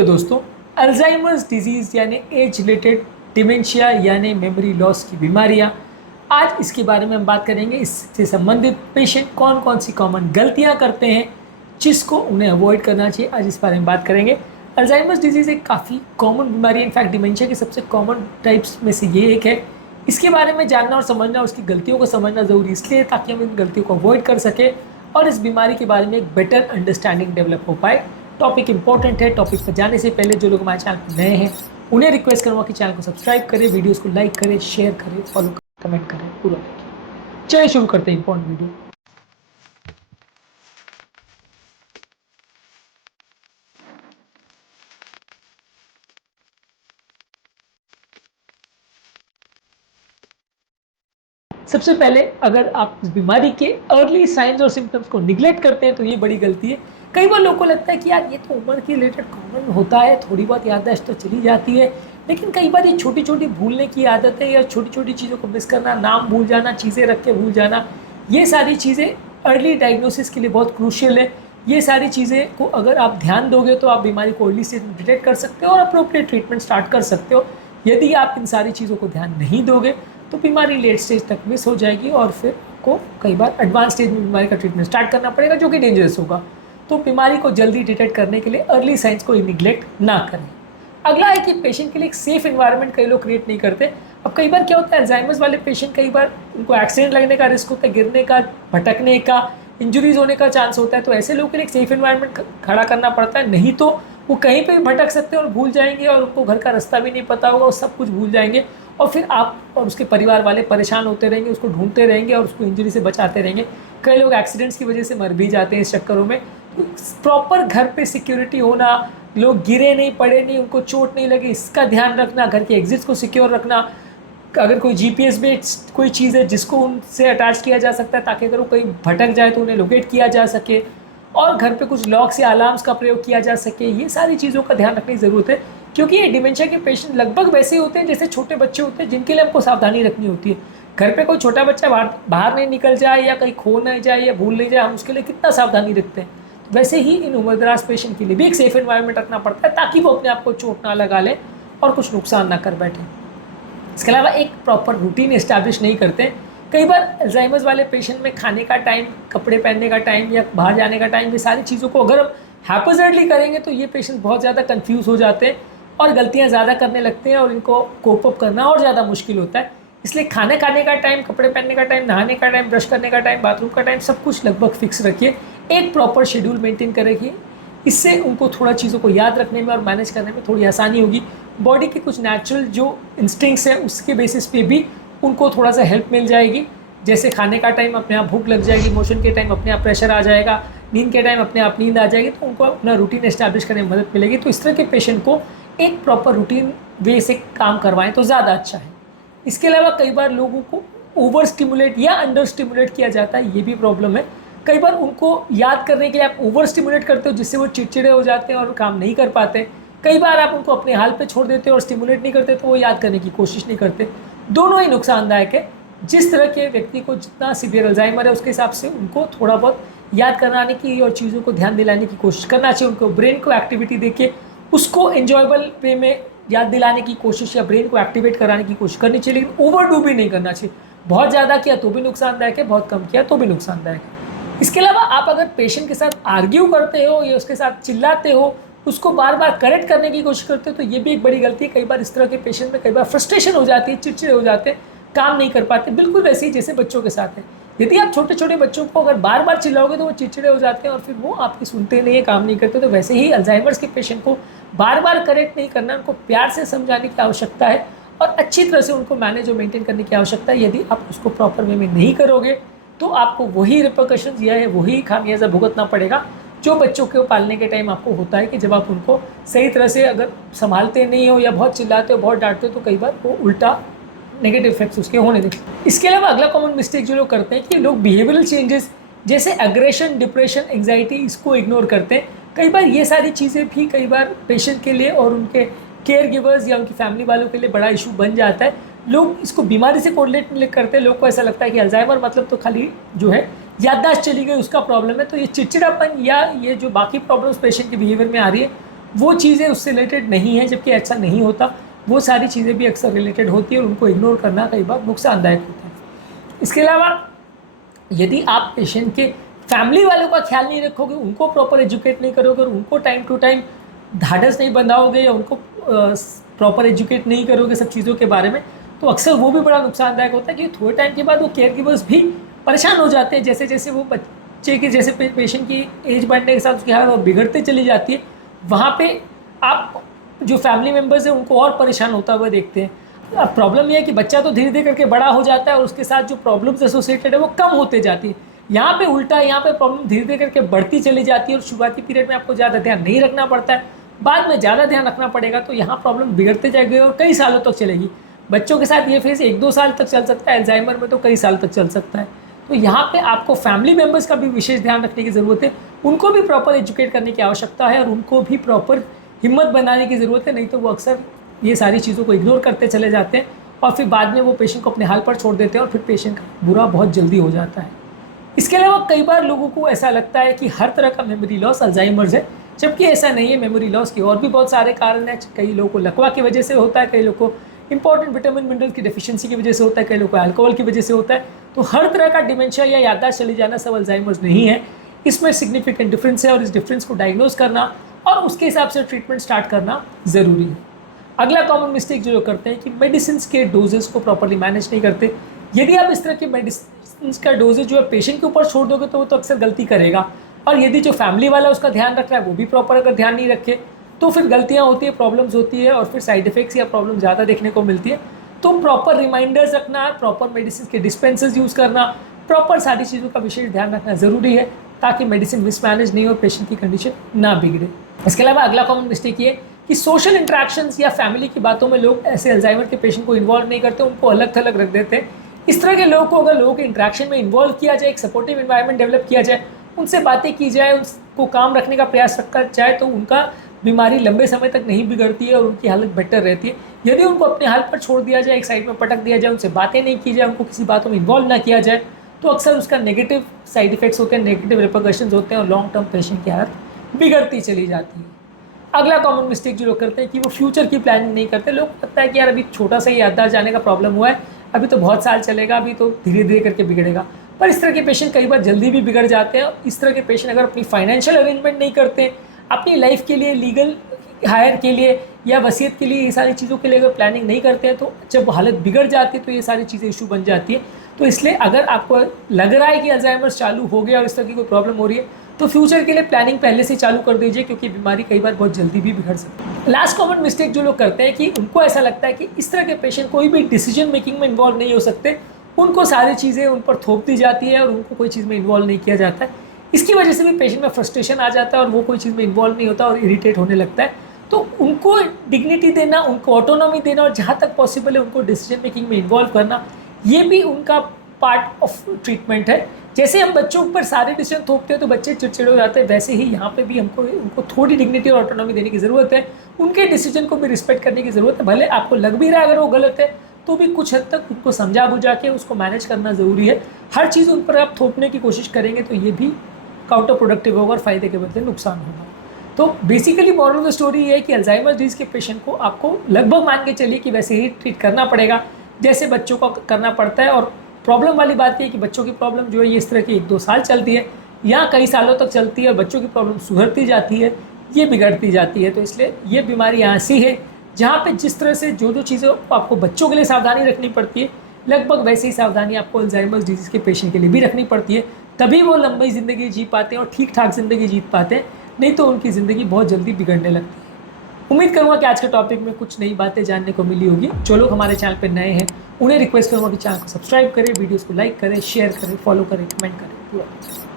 Hello दोस्तों, Alzheimer's disease यानी age related dementia यानी मेमोरी लॉस की बीमारियां। आज इसके बारे में हम बात करेंगे। इससे संबंधित पेशेंट कौन कौन सी कॉमन गलतियां करते हैं जिसको उन्हें अवॉइड करना चाहिए, आज इस बारे में बात करेंगे। अल्जाइमर्स डिजीज़ एक काफ़ी कॉमन बीमारी है। इनफैक्ट डिमेंशिया के सबसे कॉमन टाइप्स में से ये एक है। इसके बारे में जानना और समझना, उसकी गलतियों को समझना ज़रूरी इसलिए ताकि हम इन गलतियों को अवॉइड कर सकें और इस बीमारी के बारे में एक बेटर अंडरस्टैंडिंग डेवलप हो पाए। टॉपिक इंपॉर्टेंट है। टॉपिक पर जाने से पहले जो लोग हमारे चैनल पर नए हैं उन्हें रिक्वेस्ट करूँगा कि चैनल को सब्सक्राइब करें, वीडियोस को लाइक करें, शेयर करें, फॉलो करें, कमेंट करें, पूरा देखिए। चलिए शुरू करते हैं इंपॉर्टेंट वीडियो। सबसे पहले अगर आप इस बीमारी के अर्ली साइंस और सिम्टम्स को निगलेक्ट करते हैं तो ये बड़ी गलती है। कई बार लोगों को लगता है कि यार ये तो उम्र के रिलेटेड कॉमन होता है, थोड़ी बहुत याददाश्त तो चली जाती है, लेकिन कई बार ये छोटी छोटी भूलने की आदत है या छोटी छोटी चीज़ों को मिस करना, नाम भूल जाना, चीज़ें रख के भूल जाना, ये सारी चीज़ें अर्ली डायग्नोसिस के लिए बहुत क्रूशियल है। ये सारी चीज़ें को अगर आप ध्यान दोगे तो आप बीमारी को अर्ली स्टेज में डिटेक्ट कर सकते हो और अप्रोप्रिएट ट्रीटमेंट स्टार्ट कर सकते हो। यदि आप इन सारी चीज़ों को ध्यान नहीं दोगे तो बीमारी लेट स्टेज तक मिस हो जाएगी और फिर को कई बार एडवांस स्टेज में बीमारी का ट्रीटमेंट स्टार्ट करना पड़ेगा, जो कि डेंजरस होगा। तो बीमारी को जल्दी डिटेक्ट करने के लिए अर्ली साइंस को निगलेक्ट ना करें। अगला है कि पेशेंट के लिए एक सेफ एनवायरनमेंट कई लोग क्रिएट नहीं करते। अब कई बार क्या होता है, अल्जाइमर्स वाले पेशेंट कई बार उनको एक्सीडेंट लगने का रिस्क होता है, गिरने का, भटकने का, इंजरीज होने का चांस होता है। तो ऐसे लोगों के लिए एक सेफ एनवायरनमेंट खड़ा करना पड़ता है, नहीं तो वो कहीं पे भी भटक सकते हैं और भूल जाएंगे और उनको घर का रास्ता भी नहीं पता होगा और सब कुछ भूल जाएंगे और फिर आप और उसके परिवार वाले परेशान होते रहेंगे, उसको ढूंढते रहेंगे और उसको इंजरी से बचाते रहेंगे। कई लोग एक्सीडेंट्स की वजह से मर भी जाते हैं इस चक्करों में। तो प्रॉपर घर पे सिक्योरिटी होना, लोग गिरे नहीं, पड़े नहीं, उनको चोट नहीं लगे, इसका ध्यान रखना, घर के एग्जिट्स को सिक्योर रखना। अगर कोई जीपीएस बेस्ड कोई चीज़ है जिसको उनसे अटैच किया जा सकता है ताकि अगर वो कहीं भटक जाए तो उन्हें लोकेट किया जा सके, और घर पे कुछ लॉक्स या अलार्म्स का प्रयोग किया जा सके, ये सारी चीज़ों का ध्यान रखने की ज़रूरत है। क्योंकि ये डिमेंशिया के पेशेंट लगभग वैसे ही होते हैं जैसे छोटे बच्चे होते हैं जिनके लिए हमको सावधानी रखनी होती है। घर पे कोई छोटा बच्चा बाहर नहीं निकल जाए या कहीं खो नहीं जाए या भूल नहीं जाए, हम उसके लिए कितना सावधानी रखते हैं। तो वैसे ही इन उम्रदराज पेशेंट के लिए भी एक सेफ एनवायरनमेंट रखना पड़ता है ताकि वो अपने आप को चोट ना लगा ले और कुछ नुकसान ना कर बैठे। इसके अलावा एक प्रॉपर रूटीन इस्टेब्लिश नहीं करते। कई बार अल्जाइमर्स वाले पेशेंट में खाने का टाइम, कपड़े पहनने का टाइम या बाहर जाने का टाइम, ये सारी चीज़ों को अगर हम हैपोजेडली करेंगे तो ये पेशेंट बहुत ज़्यादा कंफ्यूज हो जाते हैं और गलतियां ज़्यादा करने लगते हैं और इनको कोप अप करना और ज़्यादा मुश्किल होता है। इसलिए खाने खाने का टाइम, कपड़े पहनने का टाइम, नहाने का टाइम, ब्रश करने का टाइम, बाथरूम का टाइम, सब कुछ लगभग फिक्स रखिए। एक प्रॉपर शेड्यूल मेंटेन कर रखिए। इससे उनको थोड़ा चीज़ों को याद रखने में और मैनेज करने में थोड़ी आसानी होगी। बॉडी के कुछ नेचुरल जो इंस्टिंक्ट्स हैं उसके बेसिस पे भी उनको थोड़ा सा हेल्प मिल जाएगी। जैसे खाने का टाइम अपने आप भूख लग जाएगी, मोशन के टाइम अपने आप प्रेशर आ जाएगा, नींद के टाइम अपने आप नींद आ जाएगी, तो उनको अपना रूटीन एस्टैब्लिश करने में मदद मिलेगी। तो इस तरह के पेशेंट को एक प्रॉपर रूटीन वे से काम करवाएं तो ज़्यादा अच्छा है। इसके अलावा कई बार लोगों को ओवर स्टिमुलेट या अंडर स्टिमुलेट किया जाता है, ये भी प्रॉब्लम है। कई बार उनको याद करने के लिए आप ओवर स्टिमुलेट करते हो जिससे वो चिड़चिड़े हो जाते हैं और काम नहीं कर पाते। कई बार आप उनको अपने हाल पे छोड़ देते हो और स्टिमुलेट नहीं करते तो वो याद करने की कोशिश नहीं करते। दोनों ही नुकसानदायक है। जिस तरह के व्यक्ति को जितना सीवियर अल्जाइमर है उसके हिसाब से उनको थोड़ा बहुत याद कराने की और चीज़ों को ध्यान दिलाने की कोशिश करना चाहिए। उनको ब्रेन को एक्टिविटी देके उसको एंजॉयबल वे में याद दिलाने की कोशिश या ब्रेन को एक्टिवेट कराने की कोशिश करनी चाहिए, लेकिन ओवरडू भी नहीं करना चाहिए। बहुत ज़्यादा किया तो भी नुकसानदायक है, बहुत कम किया तो भी नुकसानदायक है। इसके अलावा आप अगर पेशेंट के साथ आर्ग्यू करते हो या उसके साथ चिल्लाते हो, उसको बार बार करेक्ट करने की कोशिश करते हो, तो ये भी एक बड़ी गलती है। कई बार इस तरह के पेशेंट में कई बार फ्रस्ट्रेशन हो जाती है, चिड़चिड़े हो जाते हैं, काम नहीं कर पाते, बिल्कुल वैसे ही जैसे बच्चों के साथ है। यदि आप छोटे छोटे बच्चों को अगर बार बार चिल्लाओगे तो वो चिड़चिड़े हो जाते हैं और फिर वो आपकी सुनते नहीं है, काम नहीं करते। तो वैसे ही अल्जाइमर्स के पेशेंट को बार बार करेक्ट नहीं करना, उनको प्यार से समझाने की आवश्यकता है और अच्छी तरह से उनको मैनेज और मेंटेन करने की आवश्यकता है। यदि आप उसको प्रॉपर वे में नहीं करोगे तो आपको वही रिपरकशंस या वही खामियाजा भुगतना पड़ेगा जो बच्चों को पालने के टाइम आपको होता है कि जब आप उनको सही तरह से अगर संभालते नहीं हो या बहुत चिल्लाते हो, बहुत डांटते हो, तो कई बार वो उल्टा नेगेटिव इफेक्ट्स उसके होने देते हैं। इसके अलावा अगला कॉमन मिस्टेक जो लोग करते हैं कि लोग बिहेवियरल चेंजेस जैसे एग्रेशन, डिप्रेशन, एंग्जाइटी, इसको इग्नोर करते हैं। कई बार ये सारी चीज़ें भी कई बार पेशेंट के लिए और उनके केयर गिवर्स या उनकी फैमिली वालों के लिए बड़ा इशू बन जाता है। लोग इसको बीमारी से कोरिलेट करते हैं। लोग को ऐसा लगता है कि अल्जाइमर मतलब तो खाली जो है याददाश्त चली गई उसका प्रॉब्लम है। तो ये चिड़चिड़ापन या ये जो बाकी प्रॉब्लम्स पेशेंट के बिहेवियर में आ रही है वो चीज़ें उससे रिलेटेड नहीं है, जबकि ऐसा नहीं होता। वो सारी चीज़ें भी अक्सर रिलेटेड होती है और उनको इग्नोर करना कई बार नुकसानदायक होता है। इसके अलावा यदि आप पेशेंट के फैमिली वालों का ख्याल नहीं रखोगे, उनको प्रॉपर एजुकेट नहीं करोगे और उनको टाइम टू टाइम ढाढ़स नहीं बंधाओगे या उनको प्रॉपर एजुकेट नहीं करोगे सब चीज़ों के बारे में, तो अक्सर वो भी बड़ा नुकसानदायक होता है कि थोड़े टाइम के बाद वो केयर गिवर्स भी परेशान हो जाते हैं। जैसे जैसे वो बच्चे के जैसे पेशेंट की एज बढ़ने के साथ उसकी हालत बिगड़ते चली जाती है, वहाँ पे आप जो फैमिली मेम्बर्स हैं उनको और परेशान होता हुआ देखते हैं। अब प्रॉब्लम यह है कि बच्चा तो धीरे धीरे करके बड़ा हो जाता है और उसके साथ जो प्रॉब्लम्स एसोसिएटेड है वो कम होते जाती है। यहाँ पे उल्टा है, यहाँ पे प्रॉब्लम धीरे धीरे करके बढ़ती चली जाती है और शुरुआती पीरियड में आपको ज़्यादा ध्यान नहीं रखना पड़ता है, बाद में ज़्यादा ध्यान रखना पड़ेगा, तो यहाँ प्रॉब्लम बिगड़ते जाएगी और कई सालों तक चलेगी। बच्चों के साथ ये फेज़ 1-2 साल तक चल सकता है, अल्जाइमर में तो कई साल तक चल सकता है। तो यहाँ पे आपको फैमिली मेम्बर्स का भी विशेष ध्यान रखने की ज़रूरत है, उनको भी प्रॉपर एजुकेट करने की आवश्यकता है और उनको भी प्रॉपर हिम्मत बनाने की ज़रूरत है, नहीं तो वो अक्सर ये सारी चीज़ों को इग्नोर करते चले जाते हैं और फिर बाद में वो पेशेंट को अपने हाल पर छोड़ देते हैं और फिर पेशेंट का बुरा बहुत जल्दी हो जाता है। इसके अलावा कई बार लोगों को ऐसा लगता है कि हर तरह का मेमोरी लॉस अल्जाइमर्स है, जबकि ऐसा नहीं है। मेमोरी लॉस के और भी बहुत सारे कारण हैं। कई लोगों को लकवा की वजह से होता है, कई लोगों को इंपॉर्टेंट विटामिन मिनरल की डेफिशिएंसी की वजह से होता है, कई लोगों को अल्कोहल की वजह से होता है। तो हर तरह का डिमेंशिया या याददाश्त चली जाना सब अल्जाइमर्स नहीं है। इसमें सिग्निफिकेंट डिफरेंस है और इस डिफरेंस को डायग्नोज करना और उसके हिसाब से ट्रीटमेंट स्टार्ट करना ज़रूरी है। अगला कॉमन मिस्टेक जो करते हैं कि मेडिसिन के डोजेस को प्रॉपरली मैनेज नहीं करते। यदि आप इस तरह की मेडिसिन का डोजेज जो है पेशेंट के ऊपर छोड़ दोगे तो वो तो अक्सर गलती करेगा, और यदि जो फैमिली वाला उसका ध्यान रख रहा है वो भी प्रॉपर अगर ध्यान नहीं रखे तो फिर गलतियाँ होती है, प्रॉब्लम्स होती है और फिर साइड इफेक्ट्स या प्रॉब्लम ज़्यादा देखने को मिलती है। तो प्रॉपर रिमाइंडर्स रखना, प्रॉपर मेडिसिन के डिस्पेंसर्स यूज़ करना, प्रॉपर सारी चीज़ों का विशेष ध्यान रखना ज़रूरी है ताकि मेडिसिन मिसमैनेज नहीं हो, पेशेंट की कंडीशन ना बिगड़े। इसके अलावा अगला कॉमन मिस्टेक ये कि सोशल इंटरेक्शंस या फैमिली की बातों में लोग ऐसे अल्जाइमर के पेशेंट को इन्वॉल्व नहीं करते, उनको अलग थलग रख देते हैं। इस तरह के लोगों को अगर लोगों के इंटरेक्शन में इन्वॉल्व किया जाए, एक सपोर्टिव एनवायरनमेंट डेवलप किया जाए, उनसे बातें की जाए, उनको काम रखने का प्रयास रखा जाए, तो उनका बीमारी लंबे समय तक नहीं बिगड़ती है और उनकी हालत बेटर रहती है। यदि उनको अपने हाल पर छोड़ दिया जाए, एक साइड में पटक दिया जाए, उनसे बातें नहीं की जाए, उनको किसी बातों में इन्वॉल्व ना किया जाए, तो अक्सर उसका नेगेटिव साइड इफेक्ट्स होते हैं, नेगेटिव रिपरकशंस होते हैं और लॉन्ग टर्म पेशेंट की हालत बिगड़ती चली जाती है। अगला कॉमन मिस्टेक जो लोग करते हैं कि वो फ्यूचर की प्लानिंग नहीं करते। लोग लगता है कि यार अभी छोटा सा ही याददाश्त जाने का प्रॉब्लम हुआ है, अभी तो बहुत साल चलेगा, अभी तो धीरे धीरे करके बिगड़ेगा। पर इस तरह के पेशेंट कई बार जल्दी भी बिगड़ जाते हैं। इस तरह के पेशेंट अगर अपनी फाइनेंशियल अरेंजमेंट नहीं करते, अपनी लाइफ के लिए, लीगल हायर के लिए या वसीयत के लिए, ये सारी चीज़ों के लिए अगर प्लानिंग नहीं करते हैं, तो जब हालत बिगड़ जाती है तो ये सारी चीज़ें इशू बन जाती है। तो इसलिए अगर आपको लग रहा है कि अल्जाइमर चालू हो गया और इस तरह की कोई प्रॉब्लम हो रही है, तो फ्यूचर के लिए प्लानिंग पहले से चालू कर दीजिए, क्योंकि बीमारी कई बार बहुत जल्दी भी बिगड़ सकती है। लास्ट कॉमन मिस्टेक जो लोग करते हैं कि उनको ऐसा लगता है कि इस तरह के पेशेंट कोई भी डिसीजन मेकिंग में इन्वॉल्व नहीं हो सकते, उनको सारी चीज़ें उन पर थोप दी जाती है और उनको कोई चीज़ में इन्वॉल्व नहीं किया जाता है। इसकी वजह से भी पेशेंट में फ्रस्ट्रेशन आ जाता है और वो कोई चीज़ में इन्वॉल्व नहीं होता और इरिटेट होने लगता है। तो उनको डिग्निटी देना, उनको ऑटोनॉमी देना और जहाँ तक पॉसिबल है उनको डिसीजन मेकिंग में इन्वॉल्व करना, ये भी उनका पार्ट ऑफ ट्रीटमेंट है। जैसे हम बच्चों पर सारे डिसीजन थोपते हैं तो बच्चे चिड़चिड़े हो जाते हैं, वैसे ही यहाँ पे भी हमको उनको थोड़ी डिग्निटी और ऑटोनॉमी देने की ज़रूरत है। उनके डिसीजन को भी रिस्पेक्ट करने की ज़रूरत है। भले आपको लग भी रहा है अगर वो गलत है, तो भी कुछ हद तक उनको समझा बुझा के उसको मैनेज करना ज़रूरी है। हर चीज़ उन पर आप थोपने की कोशिश करेंगे तो ये भी काउंटर प्रोडक्टिव होगा और फ़ायदे के बदले नुकसान होगा। तो basically moral of the story ये है कि अल्जाइमर डिजीज़ के पेशेंट को आपको लगभग मान के चलिए कि वैसे ही ट्रीट करना पड़ेगा जैसे बच्चों को करना पड़ता है। और प्रॉब्लम वाली बात ये है कि बच्चों की प्रॉब्लम जो है ये इस तरह की 1-2 साल चलती है या कई सालों तक चलती है। बच्चों की प्रॉब्लम सुधरती जाती है, ये बिगड़ती जाती है। तो इसलिए ये बीमारी ऐसी है जहाँ पे जिस तरह से जो चीज़ें आपको बच्चों के लिए सावधानी रखनी पड़ती है, लगभग वैसे ही सावधानी आपको अल्जाइमर डिजीज़ के पेशेंट के लिए भी रखनी पड़ती है। तभी वो लंबी ज़िंदगी जी पाते हैं और ठीक ठाक ज़िंदगी जी पाते हैं, नहीं तो उनकी ज़िंदगी बहुत जल्दी बिगड़ने लगती है। उम्मीद करूँगा कि आज के टॉपिक में कुछ नई बातें जानने को मिली होगी। जो लोग हमारे चैनल पर नए हैं उन्हें रिक्वेस्ट करूँगा कि चैनल को सब्सक्राइब करें, वीडियोज़ को लाइक करें, शेयर करें, फॉलो करें, कमेंट करें।